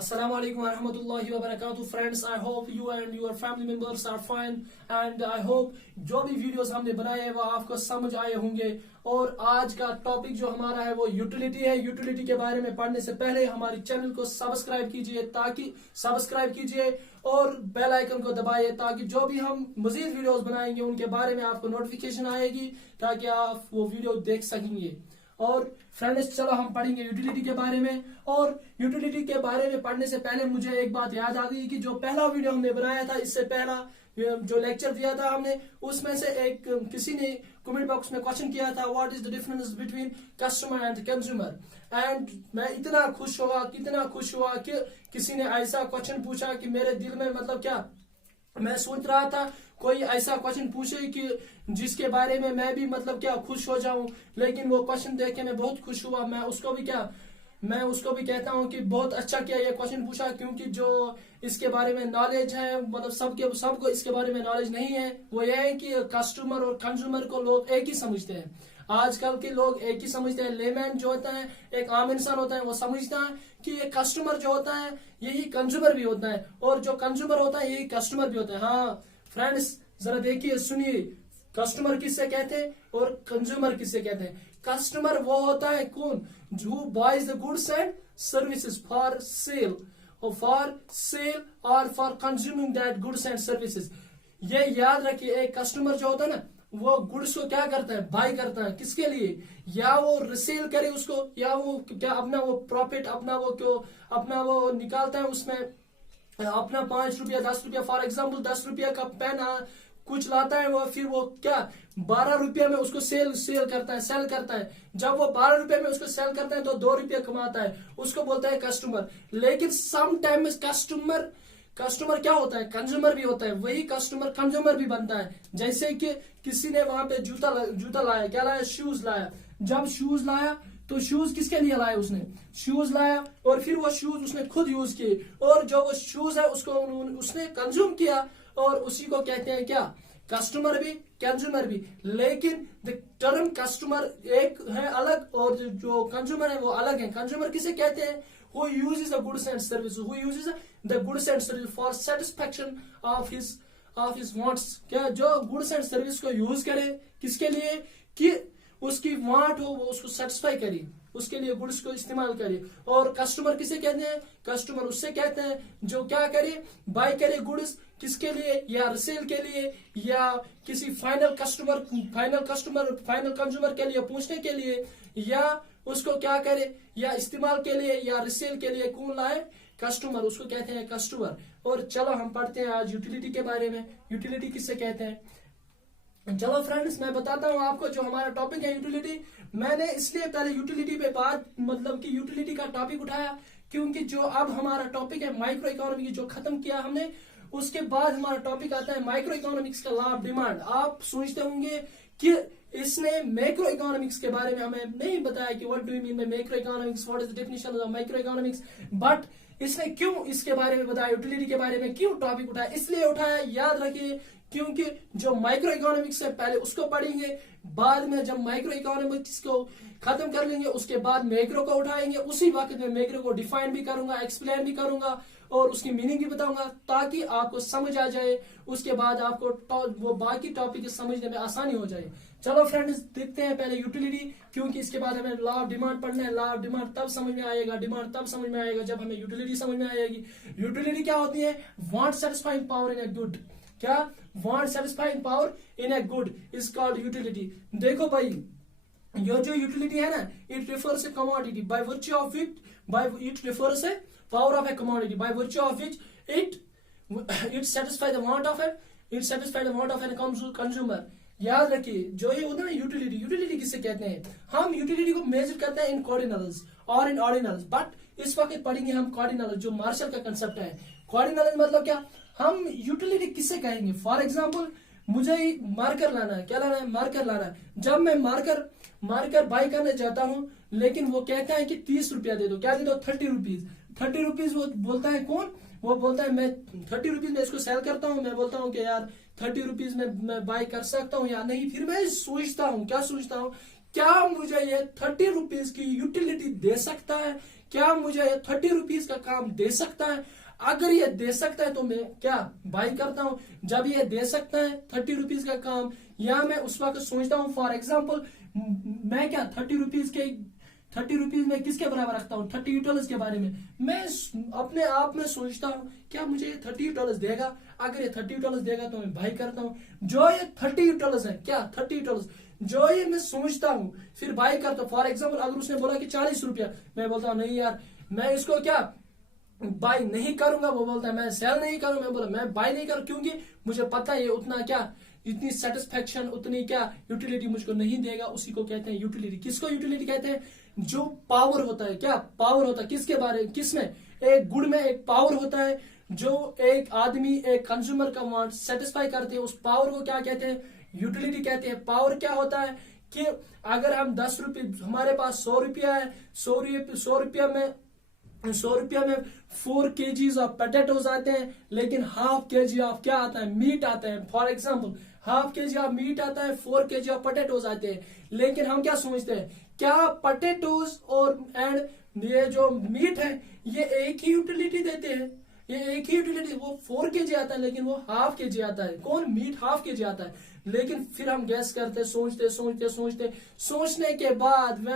Assalamu alaikum wa rahmatullahi wa barakatuh friends. I hope you and your family members are fine and I hope जो भी videos हमने बनाए हैं वो आपको समझ आए होंगे। और आज का टॉपिक जो हमारा है वो यूटिलिटी है। यूटिलिटी के बारे में पढ़ने से पहले हमारे चैनल को सब्सक्राइब कीजिए और बेल आइकन को दबाइए ताकि जो भी हम मजीद वीडियोस बनाएंगे उनके बारे में आपको नोटिफिकेशन आएगी ताकि आप वो वीडियो देख सकेंगे। और फ्रेंड्स चलो हम पढ़ेंगे यूटिलिटी के बारे में। और यूटिलिटी के बारे में पढ़ने से पहले मुझे एक बात याद आ गई कि जो पहला वीडियो हमने बनाया था, इससे पहला जो लेक्चर दिया था हमने, उसमें से एक किसी ने कमेंट बॉक्स में क्वेश्चन किया था what is the difference between customer and consumer. And मैं कितना खुश हुआ कि किसी ने ऐसा क्वेश्चन पूछा कि मेरे दिल में मतलब क्या, मैं सोच रहा था कोई ऐसा क्वेश्चन पूछे कि जिसके बारे में मैं भी मतलब क्या खुश हो जाऊं, लेकिन वो क्वेश्चन देख के मैं बहुत खुश हुआ। मैं उसको भी कहता हूं कि बहुत अच्छा किया ये क्वेश्चन पूछा, क्योंकि जो इसके बारे में नॉलेज है मतलब सबको इसके बारे में नॉलेज नहीं है। वो ये है कि कस्टमर और कंज्यूमर को लोग एक ही समझते हैं। आजकल के लोग एक ही समझते हैं। लेमैन जो होता है, एक आम इंसान होता है, वो समझता है कि ये कस्टमर जो होता है यही कंज्यूमर भी होता है और जो कंज्यूमर होता है यही कस्टमर भी होता है। हाँ फ्रेंड्स जरा देखिए सुनिए, कस्टमर किससे कहते हैं और कंज्यूमर किससे कहते हैं। कस्टमर वो होता है कौन जो buys the goods and services for sale और for consuming that goods and services. ये याद रखिए, एक कस्टमर जो होता है ना वो गुड्स को क्या करता है, बाय करता है। किसके लिए? या वो रिसेल करे उसको, या वो क्या अपना वो प्रॉफिट अपना वो निकालता है उसमें अपना 5 रुपया 10 रुपया, फॉर एग्जाम्पल 10 रुपया का पेन कुछ लाता है वो, फिर वो क्या 12 रुपया में उसको सेल करता है। जब वो 12 रुपया में उसको सेल करता है तो 2 रुपया कमाता है, उसको बोलता है कस्टमर। लेकिन समटाइम्स कस्टमर क्या होता है, कंज्यूमर भी होता है। वही कस्टमर कंज्यूमर भी बनता है। जैसे कि किसी ने वहां पे जूता लाया, क्या लाया, शूज लाया। जब शूज लाया तो शूज किसके लिए लाया, उसने शूज लाया और फिर वो शूज उसने खुद यूज किए और जो वो शूज है उसको उसने कंज्यूम किया और उसी को कहते हैं क्या, कस्टमर भी कंज्यूमर भी। लेकिन द टर्म कस्टमर एक है अलग और जो कंज्यूमर है वो अलग है। कंज्यूमर किसे कहते हैं? who uses the goods and services for satisfaction of his wants। क्या जो गुड्स एंड सर्विस को यूज करे किसके लिए कि उसकी वांट हो वो उसको सेटिस्फाई करे, उसके लिए गुड्स को इस्तेमाल करे। और कस्टमर किसे कहते हैं? कस्टमर उससे कहते हैं जो क्या करे, बाय करे गुड्स किसके लिए, या रिसेल के लिए, या किसी फाइनल कंज्यूमर के लिए पूछने के लिए, या उसको क्या करे, या इस्तेमाल के लिए या रिसेल के लिए कौन लाए, कस्टमर, उसको कहते हैं कस्टमर। और चलो हम पढ़ते हैं आज यूटिलिटी के बारे में। यूटिलिटी किससे कहते हैं? चलो फ्रेंड्स मैं बताता हूँ आपको जो हमारा टॉपिक है यूटिलिटी। मैंने इसलिए पहले यूटिलिटी पे बात मतलब कि यूटिलिटी का टॉपिक उठाया क्योंकि जो अब हमारा टॉपिक है माइक्रो इकोनॉमी जो खत्म किया हमने, उसके बाद हमारा टॉपिक आता है माइक्रो इकोनॉमिक्स का लॉ ऑफ डिमांड। आप सोचते होंगे कि इसने मैक्रो इकोनॉमिक्स के बारे में हमें नहीं बताया कि what do you mean by macro economics, what is the definition of micro economics. But इसने क्यों इसके बारे में बताया, यूटिलिटी के बारे में क्यों टॉपिक उठाया, इसलिए उठाया याद रखिए क्योंकि जो माइक्रो इकोनॉमिक्स है पहले उसको पढ़ेंगे, बाद में जब माइक्रो इकोनॉमिक्स को खत्म कर लेंगे उसके बाद मैक्रो को उठाएंगे। उसी वक्त में मैक्रो को डिफाइन भी करूंगा, एक्सप्लेन भी करूंगा और उसकी मीनिंग भी बताऊंगा ताकि आपको समझ आ जाए। उसके बाद आपको वो बाकी टॉपिक समझने में आसानी हो जाए। चलो फ्रेंड्स देखते हैं पहले यूटिलिटी, क्योंकि इसके बाद हमें लॉ ऑफ डिमांड पढ़ना है। लॉ ऑफ डिमांड तब समझ में आएगा, डिमांड तब समझ में आएगा जब हमें यूटिलिटी समझ में आएगी। यूटिलिटी क्या होती है? Want satisfying power in a good. क्या? Want satisfying power in a good is called utility. देखो भाई ये जो यूटिलिटी है ना, it refers a commodity by virtue of it refers a power of a commodity by virtue of which it satisfy the want of a consumer। याद रखिए जो ये होता है ना यूटिलिटी किससे कहते हैं? हम यूटिलिटी को मेजर करते हैं इन कार्डिनल्स और इन ऑर्डिनल्स। बट इस वक्त पढ़ेंगे हम कार्डिनल्स जो मार्शल का कंसेप्ट है। कार्डिनल्स मतलब क्या, हम यूटिलिटी किससे कहेंगे? फॉर एग्जाम्पल मुझे मार्कर लाना है, क्या लाना है, मार्कर लाना है। जब मैं मार्कर बाय करने जाता हूँ लेकिन वो कहता है कि 30 रुपया दे दो, क्या दे दो, 30 रुपीज। वो बोलता है कौन? वो बोलता है मैं 30 रुपीज में इसको सेल करता हूँ। मैं बोलता हूँ कि यार 30 रुपीज में मैं बाय कर सकता हूँ या नहीं। फिर मैं सोचता हूँ, क्या सोचता हूँ क्या मुझे ये 30 रुपीज की यूटिलिटी दे सकता है? क्या मुझे ये 30 रुपीज का काम दे सकता है? अगर ये दे सकता है तो मैं क्या बाई करता हूं। जब ये दे सकता है 30 रुपीज का काम, या मैं उस वक्त सोचता हूं, फॉर एग्जाम्पल मैं क्या 30 रुपीज में किसके बराबर रखता हूँ, $30 के बारे में मैं अपने आप में सोचता हूँ क्या मुझे ये $30 देगा? अगर ये $30 देगा तो मैं बाई करता हूँ। जो ये $30 है, क्या $30 जो ये मैं सोचता हूँ फिर बाई करता हूँ। फॉर एग्जाम्पल अगर उसने बोला कि 40 रुपया, मैं बोलता हूँ नहीं यार मैं इसको क्या बाई नहीं करूंगा। वो बोलता है मैं सेल नहीं करूंगा, मैं बोला मैं बाई नहीं करूँ, क्योंकि मुझे पता है ये उतना क्या इतनी सेटिस्फेक्शन उतनी क्या यूटिलिटी मुझको नहीं देगा। उसी को कहते हैं यूटिलिटी। किसको यूटिलिटी कहते हैं? जो पावर होता है, क्या पावर होता है किसके बारे किसमें? एक गुड में एक पावर होता है जो एक आदमी एक कंज्यूमर का वांट सेटिस्फाई करते हैं, उस पावर को क्या कहते हैं? यूटिलिटी कहते हैं। पावर क्या होता है कि अगर हम 10 रुपये, हमारे पास 100 रुपया है, 100 रुपया में 4 kgs ऑफ पोटैटोज आते हैं, लेकिन हाफ kg ऑफ क्या आता है? मीट आता है। For example half kg of meat आता है, 4 kg ऑफ पोटैटोज आते हैं। लेकिन हम क्या सोचते हैं, क्या पोटैटोज और एंड ये जो मीट है ये एक ही यूटिलिटी देते हैं? ये एक ही यूटिलिटी, वो 4 kg आता है लेकिन वो हाफ kg आता है। कौन? मीट हाफ kg आता है। लेकिन फिर हम गैस करते, सोचने के बाद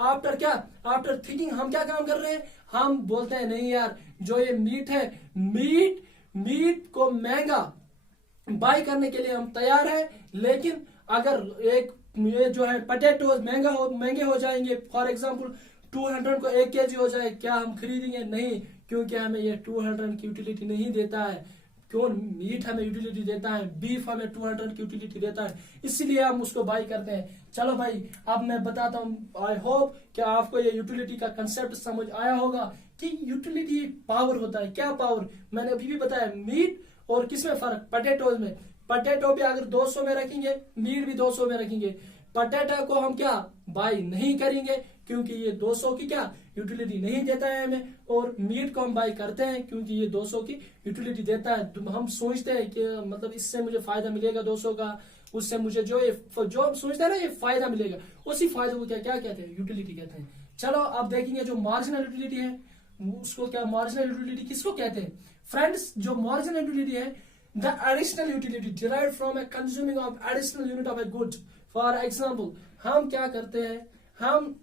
आफ्टर क्या, आफ्टर थिंकिंग हम क्या काम कर रहे हैं? हम बोलते हैं नहीं यार जो ये मीट है, मीट को महंगा बाई करने के लिए हम तैयार है। लेकिन अगर एक ये जो है पोटैटोज महंगे हो जाएंगे, फॉर एग्जांपल 200 को 1 kg हो जाए, क्या हम खरीदेंगे? नहीं, क्योंकि हमें ये 200 की यूटिलिटी नहीं देता है। क्यों? मीट हमें यूटिलिटी देता है, बीफ हमें 200 की यूटिलिटी देता है, इसलिए हम उसको बाई करते हैं। चलो भाई अब मैं बताता हूँ, आई होप कि आपको ये यूटिलिटी का कंसेप्ट समझ आया होगा कि यूटिलिटी पावर होता है। क्या पावर? मैंने अभी भी बताया, मीट और किसमें फर्क? पोटैटोज में। पोटैटो भी अगर 200 में रखेंगे, मीट भी 200 में रखेंगे, पोटैटो को हम क्या बाई नहीं करेंगे क्योंकि ये 200 की क्या यूटिलिटी नहीं देता है हमें, और मीट को हम बाई करते हैं क्योंकि ये 200 की यूटिलिटी देता है। तो हम सोचते हैं कि मतलब इससे मुझे फायदा मिलेगा 200 का, उससे मुझे जो हम सोचते हैं ना ये फायदा मिलेगा, उसी फायदे को क्या कहते हैं? यूटिलिटी कहते हैं। चलो अब देखेंगे जो मार्जिनल यूटिलिटी है उसको क्या, मार्जिनल यूटिलिटी किसको कहते हैं? फ्रेंड्स जो मार्जिनल यूटिलिटी है, the additional utility derived from A consuming of additional unit of a good. For example हम क्या करते हैं, हम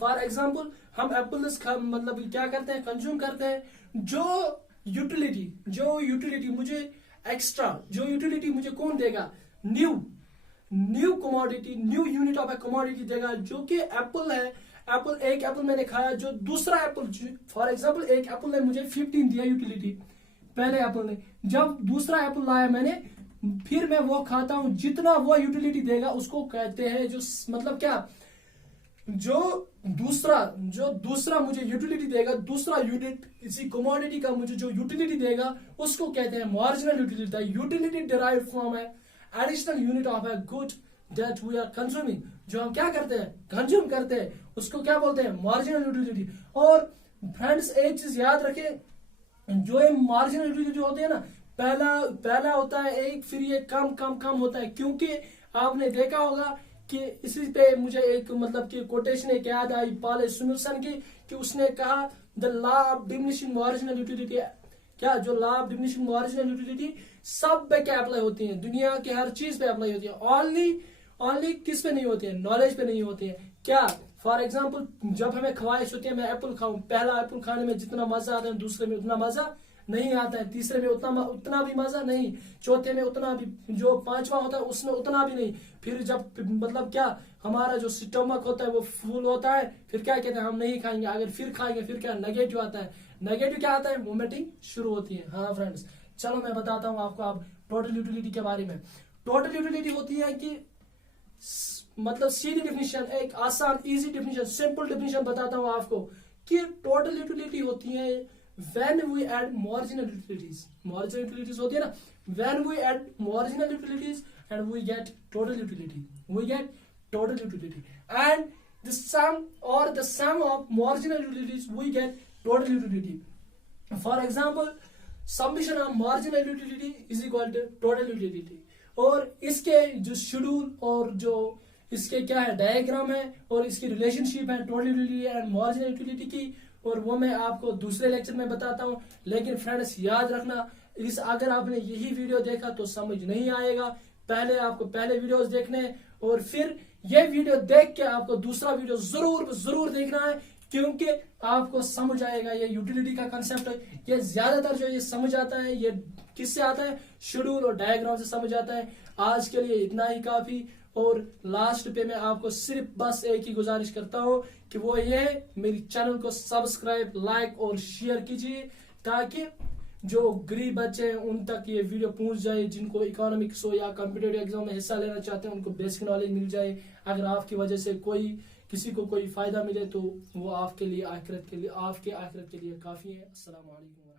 फॉर एग्जाम्पल हम एप्पल्स मतलब क्या करते हैं? कंज्यूम करते हैं। जो यूटिलिटी मुझे एक्स्ट्रा, जो यूटिलिटी मुझे कौन देगा? New commodity, new unit of A commodity देगा, जो कि एप्पल है। एक एप्पल मैंने खाया, जो दूसरा एप्पल, फॉर एग्जाम्पल एक एप्पल ने मुझे 15 दिया यूटिलिटी, पहले एप्पल ने। जब दूसरा एप्पल लाया मैंने, फिर मैं वो खाता हूं, जितना वो यूटिलिटी देगा उसको कहते हैं जो मतलब क्या, जो दूसरा मुझे यूटिलिटी देगा, दूसरा यूनिट इसी कमोडिटी का मुझे जो यूटिलिटी देगा उसको कहते हैं marginal utility. Utility derived from a additional unit of a good that we are consuming, जो हम क्या करते हैं? कंज्यूम करते हैं, उसको क्या बोलते हैं? Marginal utility. और फ्रेंड्स एक चीज याद रखें, जो ये मार्जिनल यूटिलिटी जो होती है ना, पहला होता है एक, फिर ये कम होता है, क्योंकि आपने देखा होगा कि इसी पे मुझे एक मतलब कि कोटेशन एक याद आई पॉल सुमिल्सन की, कि उसने कहा the law of diminishing marginal utility, क्या जो law of diminishing marginal utility सब पे क्या अप्लाई होती है? दुनिया के हर चीज पे अप्लाई होती है। ओनली किस पे नहीं होती है? नॉलेज पे नहीं होती है। क्या? फॉर एग्जाम्पल जब हमें ख्वाहिश होती है मैं एप्पल खाऊं, पहला एप्पल खाने में जितना मजा आता है दूसरे में उतना मजा नहीं आता है, तीसरे में उतना भी मजा नहीं, चौथे में उतना भी, जो पांचवा होता है उसमें उतना भी नहीं। फिर जब मतलब क्या हमारा जो स्टमक होता है वो फुल होता है, फिर क्या कहते हैं? हम नहीं खाएंगे। अगर फिर खाएंगे फिर क्या नेगेटिव आता है। नेगेटिव क्या आता है? वोमिटिंग शुरू होती है। हाँ फ्रेंड्स, चलो मैं बताता हूँ आपको अब टोटल यूटिलिटी के बारे में। टोटल यूटिलिटी होती है कि मतलब सीधी डेफिनेशन, एक आसान इजी डेफिनेशन, सिंपल डेफिनेशन बताता हूँ आपको कि टोटल यूटिलिटी होती है when we add marginal utilities होती है ना, when we add marginal utilities and we get total utility, and the sum of marginal utilities we get total utility. For example, summation of marginal utility is equal to total utility. और इसके जो schedule और जो इसके क्या है diagram है और इसकी रिलेशनशिप है total utility and marginal utility की, और वो मैं आपको दूसरे लेक्चर में बताता हूँ। लेकिन फ्रेंड्स याद रखना, इस अगर आपने यही वीडियो देखा तो समझ नहीं आएगा, पहले आपको पहले वीडियोस देखने और फिर ये वीडियो देख के आपको दूसरा वीडियो जरूर देखना है, क्योंकि आपको समझ आएगा ये यूटिलिटी का कंसेप्ट। ये ज्यादातर जो ये समझ आता है ये किससे आता है, शेड्यूल और डायग्राम से समझ आता है। आज के लिए इतना ही काफी, और लास्ट पे मैं आपको सिर्फ बस एक ही गुजारिश करता हूँ कि वो ये मेरी चैनल को सब्सक्राइब, लाइक और शेयर कीजिए, ताकि जो गरीब बच्चे हैं उन तक ये वीडियो पहुंच जाए, जिनको इकोनॉमिक्स हो या कॉम्पिटेटिव एग्जाम में हिस्सा लेना चाहते हैं उनको बेसिक नॉलेज मिल जाए। अगर आपकी वजह से किसी को कोई फायदा मिले तो वो आपके लिए आखिरत के लिए काफी है। अस्सलाम वालेकुम।